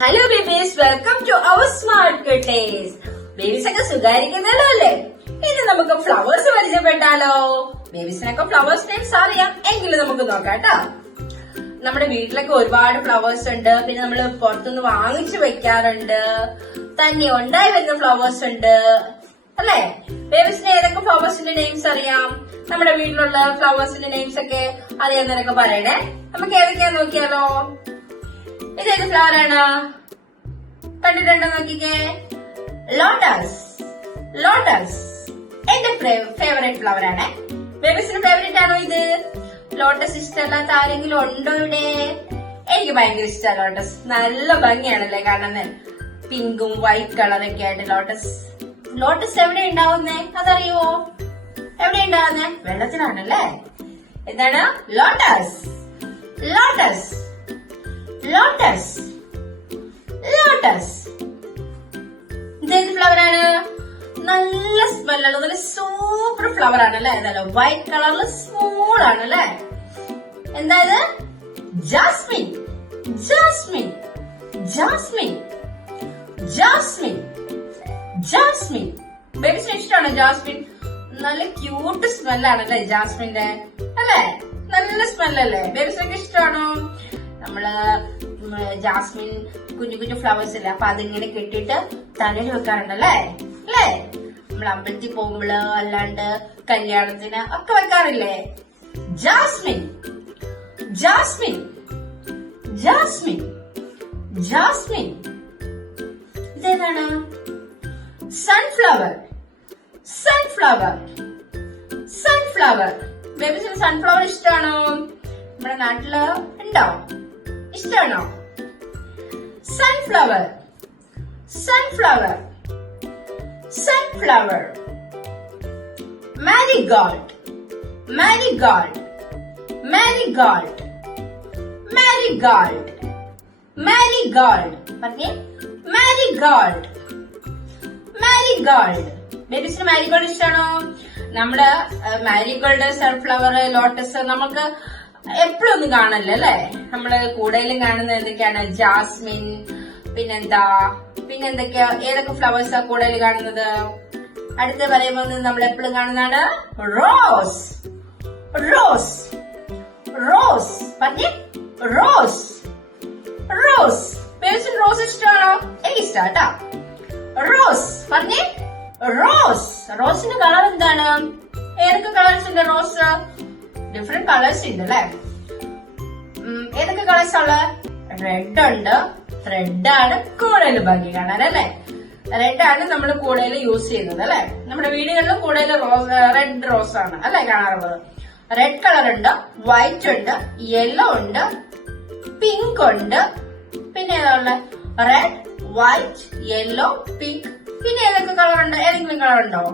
Hello babies, welcome to our smart കുട്ടീസ്. Babies ഒക്കെ സുഖായിരിക്കുന്നല്ലോ അല്ലേ? ഇനി നമുക്ക് ഫ്ലവേഴ്സ് പരിചയപ്പെട്ടാലോ? ബേബീസിനൊക്കെ ഫ്ലവേഴ്സ് നെയിംസ് അറിയാം, എങ്കിലും നമുക്ക് നോക്കാം കേട്ടോ. നമ്മുടെ വീട്ടിലൊക്കെ ഒരുപാട് ഫ്ലവേഴ്സ് ഉണ്ട്. പിന്നെ നമ്മൾ പുറത്തുനിന്ന് വാങ്ങിച്ചു വെക്കാറുണ്ട്. തന്നെ ഉണ്ടായി വരുന്ന ഫ്ലവേഴ്സ് ഉണ്ട് അല്ലെ? ബേബീസിന് ഏതൊക്കെ ഫ്ലവേഴ്സിന്റെ നെയിംസ് അറിയാം? നമ്മുടെ വീട്ടിലുള്ള ഫ്ലവേഴ്സിന്റെ നെയിംസ് ഒക്കെ അറിയാവുന്നവരൊക്കെ പറയണേ. നമുക്ക് ഏതൊക്കെയാ നോക്കിയാലോ? ഇതേത് ഫ്ലവർ ആണ്? കണ്ടിട്ടുണ്ടോ? നോക്കിക്കേ, ലോട്ടസ്. ലോട്ടസ് എന്റെ ഫേവറേറ്റ് ഫ്ലവർ ആണ്. ബേബീസിന്റെ ഫേവറേറ്റ് ആണോ ഇത്? ലോട്ടസ് ഇഷ്ടമല്ലാത്ത ആരെങ്കിലും ഉണ്ടോ ഇവിടെ? എനിക്ക് ഭയങ്കര ഇഷ്ടമാണ് ലോട്ടസ്. നല്ല ഭംഗിയാണല്ലേ കാണുന്നത്, പിങ്കും വൈറ്റ് കളറൊക്കെ ആയിട്ട്. ലോട്ടസ് എവിടെ ഉണ്ടാവുന്നേ അതറിയോ? എവിടെ ഉണ്ടാവുന്നേ? വെള്ളത്തിലാണല്ലേ. എന്താണ് ലോട്ടസ്? ലോട്ടസ് ലോട്ടസ് ലോട്ടസ് ഇതേത് ഫ്ലവർ ആണ്? നല്ല സ്മെല്ലാണ്, നല്ല സൂപ്പർ ഫ്ലവർ ആണല്ലേ. നല്ല വൈറ്റ് കളറിൽ സ്മൂൾ ആണല്ലേ. എന്താ ഇത്? Jasmine. Jasmine jasmine jasmine jasmine ബേബീസിന് ഇഷ്ടമാണോ ജാസ്മിൻ? നല്ല ക്യൂട്ട് സ്മെല്ലാണല്ലേ ജാസ്മിന്റെ, അല്ലേ? നല്ല സ്മെല്ലല്ലേ? ബേബീസിനൊക്കെ ഇഷ്ടമാണോ? നമ്മള് ജാസ്മിൻ കുഞ്ഞു കുഞ്ഞു ഫ്ലവേഴ്സ് ഇല്ല, അപ്പൊ അതിങ്ങനെ കെട്ടിട്ട് തലയിൽ വെക്കാറുണ്ടല്ലേ, അല്ലേ? നമ്മൾ അമ്പലത്തിൽ പോകുമ്പോള് അല്ലാണ്ട് കല്യാണത്തിന് ഒക്കെ വെക്കാറില്ലേ ജാസ്മിൻ. ജാസ്മിൻ ജാസ്മിൻ ജാസ്മിൻ ഇതേതാണ്? സൺഫ്ലവർ. സൺഫ്ലവർ സൺഫ്ലവർ ബേബീസിന് സൺഫ്ലവർ ഇഷ്ടമാണോ? നമ്മുടെ നാട്ടില് ഉണ്ടോ? ഇഷ്ടമാണോ? Sunflower sunflower sunflower marigold. Marigold marigold marigold marigold പറഞ്ഞേ, മാരിഗോൾഡ്. മാരിഗോൾഡ് ബേബീസിന് മാരിഗോൾഡ് ഇഷ്ടമാണോ? നമ്മുടെ മാരിഗോൾഡ്, സൺഫ്ലവർ, ലോട്ടസ് നമുക്ക് എപ്പോഴും ഒന്നും കാണല്ലേ അല്ലെ? നമ്മള് കൂടുതലും കാണുന്നത് എന്തൊക്കെയാണ്? ജാസ്മിൻ, പിന്നെന്തൊക്കെയാ? ഏതൊക്കെ ഫ്ലവേഴ്സാ കൂടുതൽ കാണുന്നത്? അടുത്ത് പറയുമ്പോൾ നമ്മൾ എപ്പോഴും കാണുന്നതാണ് റോസ്. റോസ് റോസ് പറഞ്ഞേ, റോസ് റോസ് ബേബീസിന് റോസ് ഇഷ്ടമാണോ? എനിക്ക് ഇഷ്ടാ. റോസ് പറഞ്ഞേ, റോസ്. റോസിന്റെ കളർ എന്താണ്? ഏതൊക്കെ കളേഴ്സ് ഉണ്ട് റോസ്? ഡിഫറെന്റ് കളേഴ്സ് ഉണ്ട് അല്ലെ? ഏതൊക്കെ കളേഴ്സ് ഉള്ള? റെഡ് ഉണ്ട്. റെഡ് ആണ് കൂടുതൽ ഭംഗി കാണാൻ അല്ലെ? റെഡ് ആണ് നമ്മൾ കൂടുതൽ യൂസ് ചെയ്യുന്നത് അല്ലെ? നമ്മുടെ വീടുകളിലും കൂടുതൽ റെഡ് റോസ് ആണ് അല്ലെ കാണാറുള്ളത്. റെഡ് കളർ ഉണ്ട്, വൈറ്റ് ഉണ്ട്, യെല്ലോ ഉണ്ട്, പിങ്ക് ഉണ്ട്. പിന്നെ ഏതാ ഉള്ളത്? Red, white, yellow, pink. പിന്നെ ഏതൊക്കെ കളർ ഉണ്ട്? ഏതെങ്കിലും കളർ ഉണ്ടോ?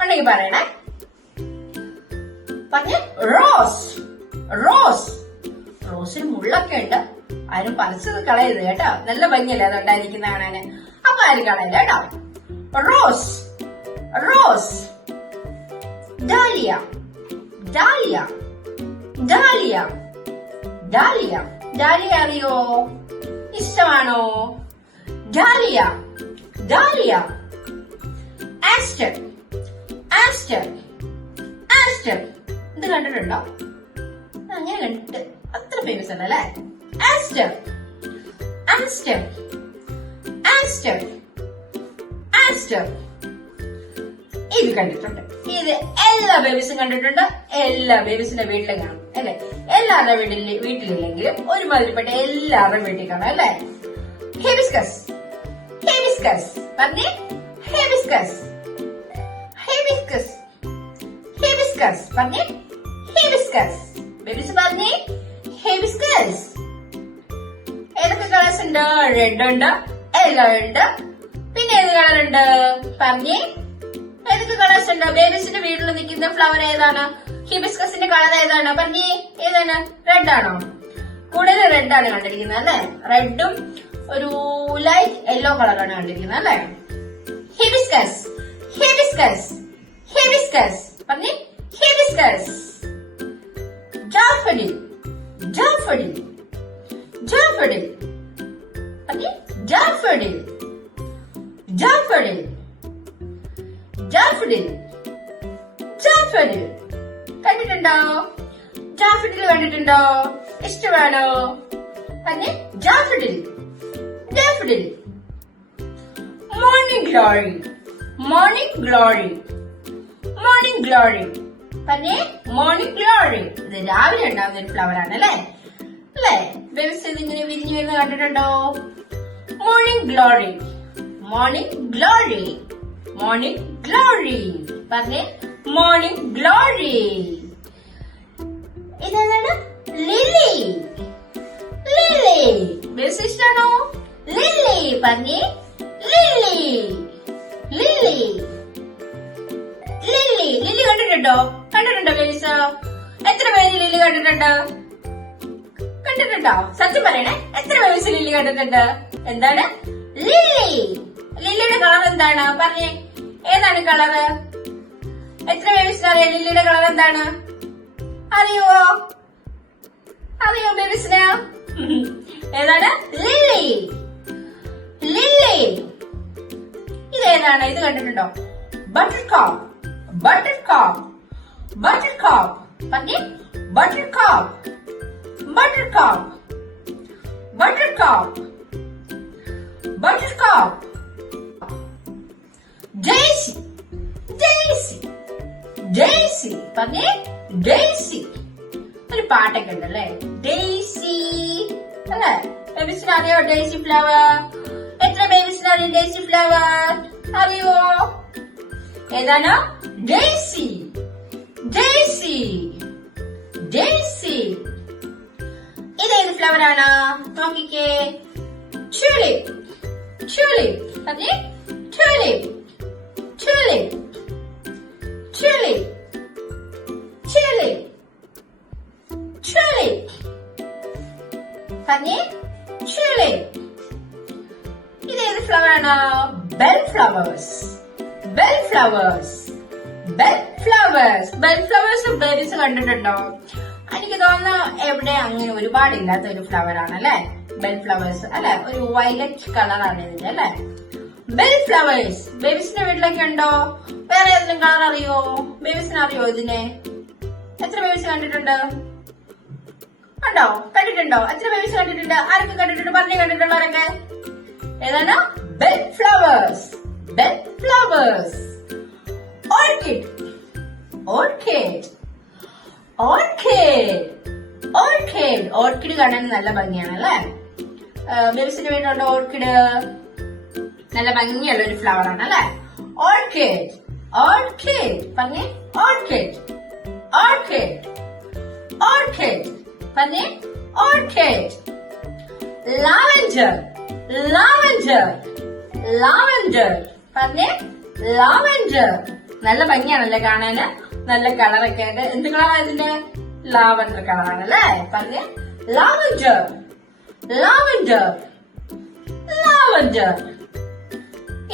ഉണ്ടെങ്കിൽ പറയണേ. പറഞ്ഞ റോസ്. റോസ് റോസിന് മുള്ളൊക്കെ ഉണ്ട്, ആരും പറിച്ചത് കളയരുത് കേട്ടോ. നല്ല ഭംഗിയല്ലേ അതുണ്ടായിരിക്കുന്ന കാണാന്, അപ്പൊ ആരും കളയില്ല കേട്ടോ. Rose rose dahlia. Dahlia dahlia dahlia dahlia അറിയോ? ഇഷ്ടമാണോ? Dahlia dahlia Aster. Aster Aster ഇത് കണ്ടിട്ടുണ്ടോ? അങ്ങനെ കണ്ടിട്ട് അത്ര ഫേമസ് അല്ല അല്ലെ? ആസ്റ്റർ ആസ്റ്റർ ആസ്റ്റർ ആസ്റ്റർ ഇത് കണ്ടിട്ടുണ്ട്. ഇത് എല്ലാ ബേബീസും കണ്ടിട്ടുണ്ട്. എല്ലാ ബേബീസിന്റെ വീട്ടിലും കാണും അല്ലെ? എല്ലാവരുടെ വീട്ടിലില്ലെങ്കിലും ഒരുമാതിരിപ്പെട്ട എല്ലാവരുടെ വീട്ടിൽ കാണും അല്ലെ? ഹെബിസ്കസ്. ഹെബിസ്കസ് പറഞ്ഞേ, ഹെബിസ്കസ് ഹെബിസ്കസ് ഹെബിസ്കസ് പറഞ്ഞേ, ഹെബിസ്കസ്. ബേബീസ് പറഞ്ഞേ ഹെബിസ്കസ്. ഏതൊക്കെ കളേഴ്സ് ഉണ്ട്? റെഡ് ഉണ്ട്, യെല്ലോ ഉണ്ട്, പിന്നെ ഏത് കളർ ഉണ്ട്? പറഞ്ഞേ, ഏതൊക്കെ കളേഴ്സ് ഉണ്ട്? ബേബീസിന്റെ വീട്ടിൽ നിൽക്കുന്ന ഫ്ലവർ ഏതാണ്? ഹിബിസ്കസിന്റെ കളർ ഏതാണ്? പറഞ്ഞേ, ഏതാണ്? റെഡ് ആണോ? കൂടുതൽ റെഡ് ആണ് കണ്ടിരിക്കുന്നത് അല്ലെ? റെഡും ഒരു ലൈറ്റ് യെല്ലോ കളറാണ് കണ്ടിരിക്കുന്നത് അല്ലെ? ഹിബിസ്കസ് ഹിബിസ്കസ് ഹിബിസ്കസ് പറഞ്ഞേ, ഹിബിസ്കസ്. ഡാഫഡിൽ. ഡാഫഡിൽ ഡാഫഡിൽ പറഞ്ഞേ, Daffodil. Daffodil. Daffodil. Daffodil. കണ്ടിട്ടുണ്ടോ? ഡാഫഡിൽ കണ്ടിട്ടുണ്ടോ? ഇഷ്ടമാണോ? പറഞ്ഞേ daffodil. Daffodil. Morning glory. Morning glory. Morning glory. പറഞ്ഞേ മോർണിംഗ് ഗ്ലോറി. ഇത് രാവിലെ ഉണ്ടാവുന്ന ഒരു ഫ്ലവർ ആണ് അല്ലേ? അല്ലേ? ബേബീസ് ഇതിങ്ങനെ വിരിഞ്ഞു വരുന്ന കണ്ടിട്ടുണ്ടോ? Morning glory. Morning glory. Morning glory. പറഞ്ഞേ മോർണിംഗ് ഗ്ലോറി. ഇതാണ് ലില്ലി. ലില്ലി. ബേബീസ് ഇഷ്ടമാണോ? ലില്ലി. പറഞ്ഞേ ലില്ലി. ലില്ലി. ലില്ലി. ലില്ലി കണ്ടിട്ടുണ്ടോ? കണ്ടിട്ടുണ്ടോ ബേബീസ്? എത്ര പേര് ലില്ലി കണ്ടിട്ടുണ്ട്? കണ്ടിട്ടുണ്ടോ? സത്യം പറയണേ, എത്ര ബേബീസ് ലില്ലി കണ്ടിട്ടുണ്ട്? എന്താണ് ലില്ലി? ലില്ലിയുടെ കളർ എന്താണ്? പറഞ്ഞേ, ഏതാണ് കളറ്? എത്ര ബേബീസിന് അറിയാം ലില്ലിയുടെ കളർ എന്താണ്? അറിയുവോ? അറിയോ ബേബീസിന്? ഏതാണ് ലില്ലി? ലില്ലി. ഇതേതാണ്? ഇത് കണ്ടിട്ടുണ്ടോ? ബട്ടർകപ്പ്. Buttercup. Buttercup. പറഞ്ഞേ Buttercup. Buttercup. Buttercup. Buttercup. Daisy. Daisy. Daisy. പറഞ്ഞേ Daisy. ഒരു പാട്ടൊക്കെ ഉണ്ടല്ലേ? Daisy. അല്ലേ? ബേബീസിന് അറിയോ ഡേസി ഫ്ലവർ? എത്ര ബേബീസിന് അറിയോ ഡേസി ഫ്ലവർ? അറിയോ? ഏതാണ്? ഡേസി. ഡേസി. ഡേസി. ഇതേത് ഫ്ലവർ ആണ്? നോക്കിക്കേ. ട്യൂലിപ്പ്. ട്യൂലിപ്പ്. പറഞ്ഞേ tulip. Tulip. Tulip. Tulip. Tulip. പറഞ്ഞേ ട്യൂലിപ്പ്. ഇതേത് ഫ്ലവർ ആണ്? Bell flowers. Bell flowers. Bell flowers. Bell flowers babies കണ്ടിട്ടുണ്ടോ? എനിക്ക് തോന്നുന്നു എവിടെ അങ്ങനെ ഒരുപാടില്ലാത്ത ഒരു ഫ്ലവർ ആണ് അല്ലെ ബെൽ ഫ്ലവേഴ്സ് അല്ലെ? ഒരു വയലറ്റ് കളറാണ് ഇതിന്റെ അല്ലെ? ബെൽ ഫ്ലവേഴ്സ് ബേബീസിന്റെ വീട്ടിലൊക്കെ ഉണ്ടോ? വേറെ ഏതെങ്കിലും കളർ അറിയോ? ബേബീസിന് അറിയോ ഇതിനെ? എത്ര ബേബീസ് കണ്ടിട്ടുണ്ട്? ഉണ്ടോ? കണ്ടിട്ടുണ്ടോ? എത്ര ബേബീസ് കണ്ടിട്ടുണ്ട്? ആരൊക്കെ കണ്ടിട്ടുണ്ട്? പറഞ്ഞു കണ്ടിട്ടുള്ളവരൊക്കെ. ഏതാണ്? Bell flowers. Bell flowers. Orchid. Orchid. Orchid. Orchid. Orchid കാണാൻ നല്ല ഭംഗിയാണ് അല്ലേ? ബേബീസിന്റെ വീട്ടിലുള്ള ഓർക്കിഡ് നല്ല ഭംഗിയുള്ള ഒരു ഫ്ലവർ ആണ് അല്ലേ? ഓർക്കിഡ്. ഓർക്കിഡ്. പറഞ്ഞേ ഓർക്കിഡ്. ഓർക്കിഡ്. ഓർക്കിഡ്. പറഞ്ഞേ ഓർക്കിഡ്. ലാവെൻഡർ. ലാവെൻഡർ. ലാവെൻഡർ. പറഞ്ഞേ ലാവെൻഡർ. നല്ല ഭംഗിയാണല്ലേ കാണാന്? നല്ല കളറൊക്കെ ആയിട്ട്. എന്ത് കളറാണ് ഇതിന്റെ? ലാവെൻഡർ കളറാണ് അല്ലേ? പറഞ്ഞേ ലാവെൻഡർ. ലാവെൻഡർ. ലാവെൻഡർ.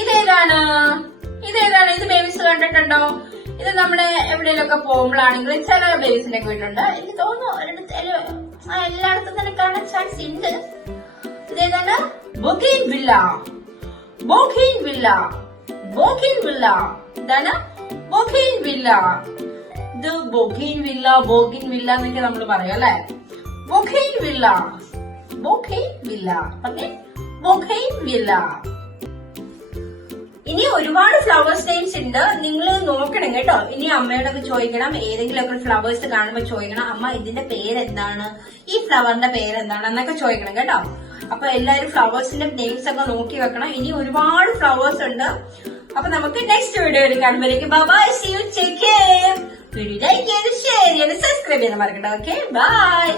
ഇതേതാണ്? ഇതേതാണ്? ഇത് ബേബീസ് കണ്ടിട്ടുണ്ടോ? ഇത് നമ്മുടെ എവിടെയെങ്കിലൊക്കെ പോകുമ്പോഴാണെങ്കിൽ ചില ബേബീസിന്റെ വീട്ടുണ്ട്. എനിക്ക് തോന്നുന്നു എല്ലായിടത്തും തന്നെ കാണാൻ ചാൻസ് ഉണ്ട്. ഇതേതാണ്? ബൊഗെയിൻവില്ല. ബൊഗെയിൻവില്ല. ബൊഗെയിൻവില്ല. ഇതാണ് ബൊഗെയിൻവില്ല. ഇത് ബൊഗെയിൻവില്ല, ബോഗിൻവില്ല എന്നൊക്കെ നമ്മൾ പറയും അല്ലെ? ബൊഗെയിൻവില്ല. ബൊഗെയിൻവില്ല. പറഞ്ഞേ ബൊഗെയിൻവില്ല. ഇനി ഒരുപാട് ഫ്ലവേഴ്സ് നെയിംസ് ഉണ്ട്. നിങ്ങൾ നോക്കണം കേട്ടോ. ഇനി അമ്മയോടൊക്കെ ചോദിക്കണം. ഏതെങ്കിലും ഒക്കെ ഫ്ലവേഴ്സ് കാണുമ്പോൾ ചോദിക്കണം, അമ്മ ഇതിന്റെ പേരെന്താണ്, ഈ ഫ്ലവറിന്റെ പേരെന്താണ് എന്നൊക്കെ ചോദിക്കണം കേട്ടോ. അപ്പൊ എല്ലാവരും ഫ്ലവേഴ്സിന്റെ നെയിംസ് ഒക്കെ നോക്കി വെക്കണം. ഇനി ഒരുപാട് ഫ്ലവേഴ്സ് ഉണ്ട്. അപ്പൊ നമുക്ക് നെക്സ്റ്റ് വീഡിയോയിൽ കാണുമ്പോഴേക്കും bye, see you, take care. Video like ചെയ്ത് ഷെയർ ചെയ്ത് സബ്സ്ക്രൈബ് ചെയ്യാൻ മറക്കണ്ട. Okay, by.